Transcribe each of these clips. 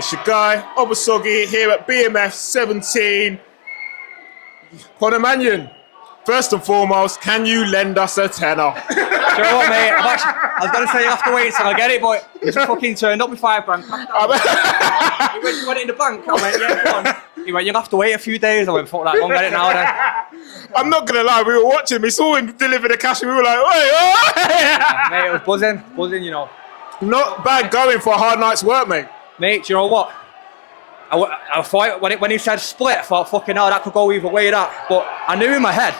It's your guy, Obasogi, here at BMF 17. Conor Manion, first and foremost, can you lend us a tenner? Do you know what, mate? I was going to say you have to wait till I get it, but you just fucking turned up with £5 grand. You went it in the bank. I went, yeah, go on. He went, you'll have to wait a few days. I went, fuck that, go and get it now then. I'm not going to lie, we were watching, we saw him deliver the cash and we were like, wait, oh! Yeah, mate, it was buzzing, you know. Not bad going for a hard night's work, mate. Mate, do you know what? I thought, when he said split, I thought, fucking hell, that could go either way, that. But I knew in my head,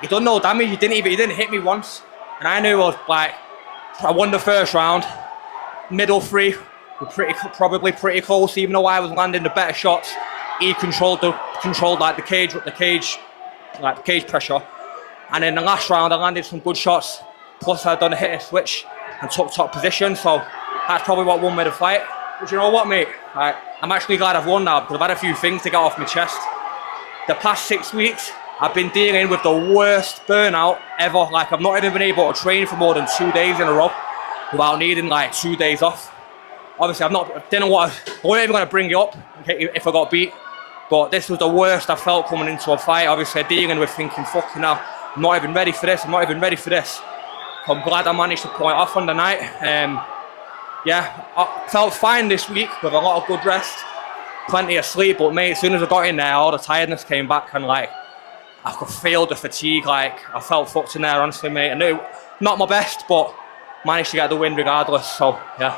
he done no damage, he didn't hit me once. And I knew I was like, I won the first round, middle three, were probably pretty close, even though I was landing the better shots. He controlled like the cage pressure. And in the last round, I landed some good shots. Plus, I'd done a hit switch and took top position, so that's probably what won me the fight. But you know what, mate? I'm actually glad I've won now because I've had a few things to get off my chest. The past 6 weeks, I've been dealing with the worst burnout ever. Like, I've not even been able to train for more than 2 days in a row without needing like 2 days off. Obviously, I wasn't even going to bring it up if I got beat. But this was the worst I felt coming into a fight. Obviously, dealing with thinking, fucking hell, I'm not even ready for this. I'm glad I managed to pull it off on the night. Yeah, I felt fine this week with a lot of good rest, plenty of sleep. But mate, as soon as I got in there, all the tiredness came back and like I could feel the fatigue. Like I felt fucked in there, honestly, mate. I knew not my best, but managed to get the win regardless. So yeah.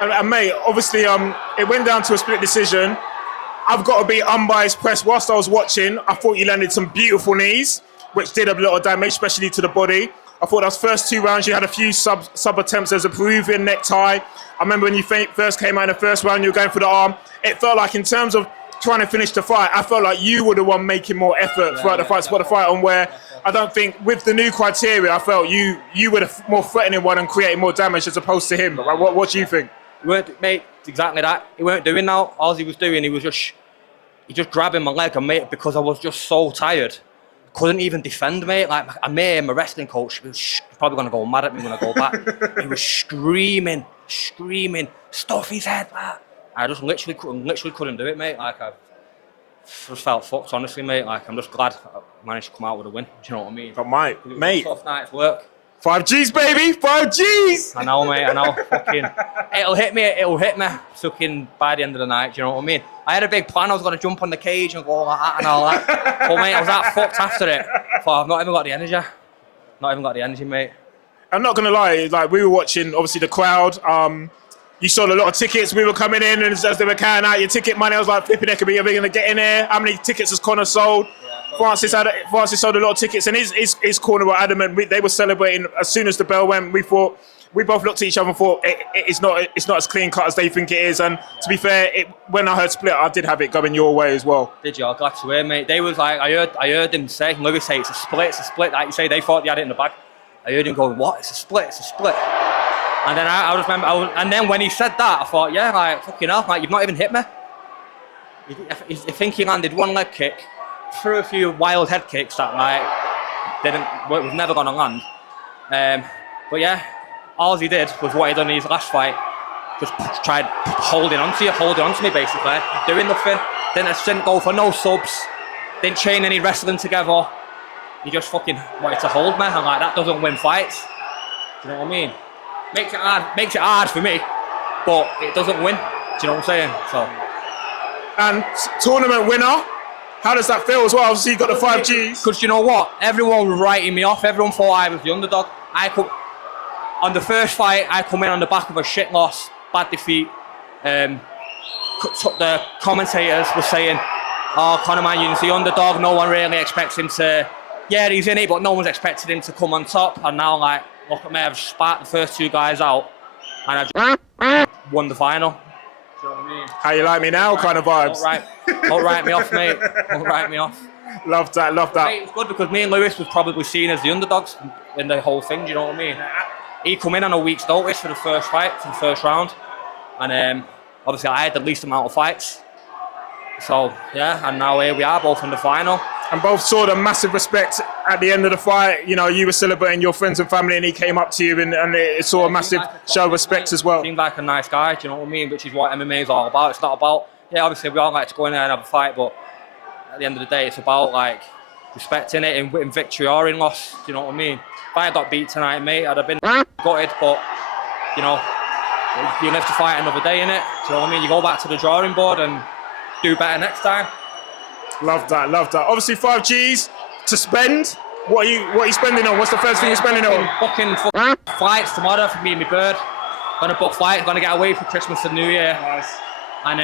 And mate, obviously, it went down to a split decision. I've got to be unbiased press. Whilst I was watching, I thought you landed some beautiful knees, which did a lot of damage, especially to the body. I thought those first 2 rounds, you had a few sub attempts. There's a Peruvian necktie. I remember when you first came out in the first round, you were going for the arm. It felt like in terms of trying to finish the fight, I felt like you were the one making more effort throughout the fight, spot the fight on, where I don't think with the new criteria, I felt you were the more threatening one and creating more damage as opposed to him. What do you think? Mate, exactly that. He weren't doing that. All he was doing, he was just grabbing my leg, and mate, because I was just so tired, couldn't even defend, mate. Like my wrestling coach, was probably gonna go mad at me when I go back. He was screaming, stuff his head back. I just literally couldn't do it, mate. Like I just felt fucked, honestly, mate. Like I'm just glad I managed to come out with a win. Do you know what I mean? But mate, tough night's work. 5 G's, baby, 5 G's. I know, mate. I know. Fucking, it'll hit me. Fucking by the end of the night. Do you know what I mean? I had a big plan. I was gonna jump on the cage and go like that and all that. But mate, I was that fucked after it. I've not even got the energy. Mate. I'm not gonna lie. Like we were watching, obviously the crowd. You sold a lot of tickets. We were coming in, and as they were carrying out your ticket money, I was like, flipping heck, are we gonna get in there? How many tickets has Conor sold? Francis sold a lot of tickets, and his corner were adamant. They were celebrating as soon as the bell went. We both looked at each other and thought it's not as clean cut as they think it is. And to be fair, when I heard split, I did have it going your way as well. Did you? I'm glad to hear, mate. They was like, I heard him say, Lewis say, it's a split. Like you say, they thought they had it in the bag. I heard him go, what? It's a split. And then I just remember, and then when he said that, I thought, yeah, like fucking hell, like you've not even hit me. I think he landed one leg kick, threw a few wild head kicks that night. Was never gonna land. But yeah, all he did was what he done in his last fight. Just tried holding on to me basically, doing nothing. Didn't go for no subs, didn't chain any wrestling together. He just fucking wanted to hold me, and like that doesn't win fights. Do you know what I mean? Makes it hard for me, but it doesn't win. Do you know what I'm saying? So. And tournament winner. How does that feel as well? Obviously, you got the 5 Gs. Because you know what? Everyone was writing me off. Everyone thought I was the underdog. On the first fight, I come in on the back of a shit loss, bad defeat. The commentators were saying, oh, Conor Manion's the underdog. No one really expects him to... Yeah, he's in it, but no one's expected him to come on top. And now, like, look at me, I've sparked the first 2 guys out. And I just won the final. Do you know what I mean? How you like me now kind of vibes? Don't write me off, mate. Don't write me off. Love that. Mate, it's good because me and Lewis was probably seen as the underdogs in the whole thing, do you know what I mean? He come in on a week's notice for the first fight, for the first round. And obviously I had the least amount of fights. So, yeah, and now here we are, both in the final. And both saw the massive respect at the end of the fight, you know, you were celebrating your friends and family, and he came up to you, and it saw a massive show of respect as well. Seemed like a nice guy, do you know what I mean? Which is what MMA is all about. It's not about, yeah, obviously we all like to go in there and have a fight, but at the end of the day, it's about like respecting it in victory or in loss. Do you know what I mean? If I had got beat tonight, mate, I'd have been gutted, but you know, you live to fight another day, innit? Do you know what I mean? You go back to the drawing board and do better next time. Love that, love that. Obviously, 5 G's to spend. What are you spending on? What's the first thing you're spending on? Booking flights tomorrow for me and my bird. Gonna book flights. Gonna get away for Christmas and New Year. Nice. And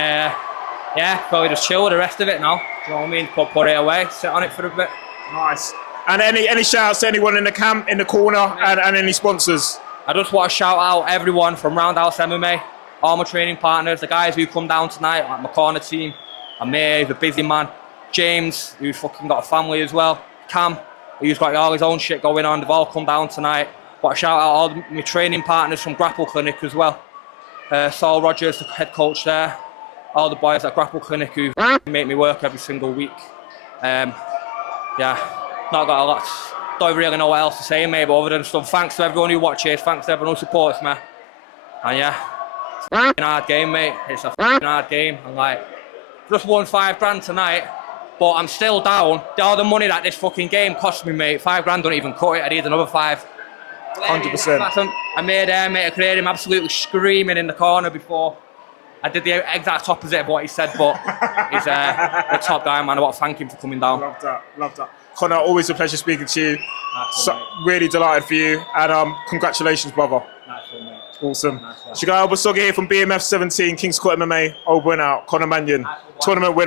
yeah, probably just chill with the rest of it now. Do you know what I mean? Put it away, sit on it for a bit. Nice. And any shout outs to anyone in the camp, in the corner, and any sponsors? I just want to shout out everyone from Roundhouse MMA, all my training partners, the guys who come down tonight, like my corner team, Amir, the busy man, James, who's fucking got a family as well, Cam, who's got all his own shit going on, they've all come down tonight. But I shout out all my training partners from Grapple Clinic as well. Saul Rogers, the head coach there, all the boys at Grapple Clinic who make me work every single week. Yeah, not got a lot. Don't really know what else to say, mate, but other than stuff, thanks to everyone who watches, thanks to everyone who supports me. And yeah, it's a hard game, mate. It's a hard game. And like, just won $5 tonight, but I'm still down. All the money that this fucking game cost me, mate, $5 don't even cut it. I need another 5. 100%. I made mate, I could hear him absolutely screaming in the corner before. I did the exact opposite of what he said, but he's a top guy, man. I want to thank him for coming down. Love that, love that. Conor, always a pleasure speaking to you. Really delighted for you, and congratulations, brother. Nice one, mate. Awesome. Nice one. Shigai Obasogi here from BMF 17, King's Court MMA, over and out. Conor Manion, tournament winner.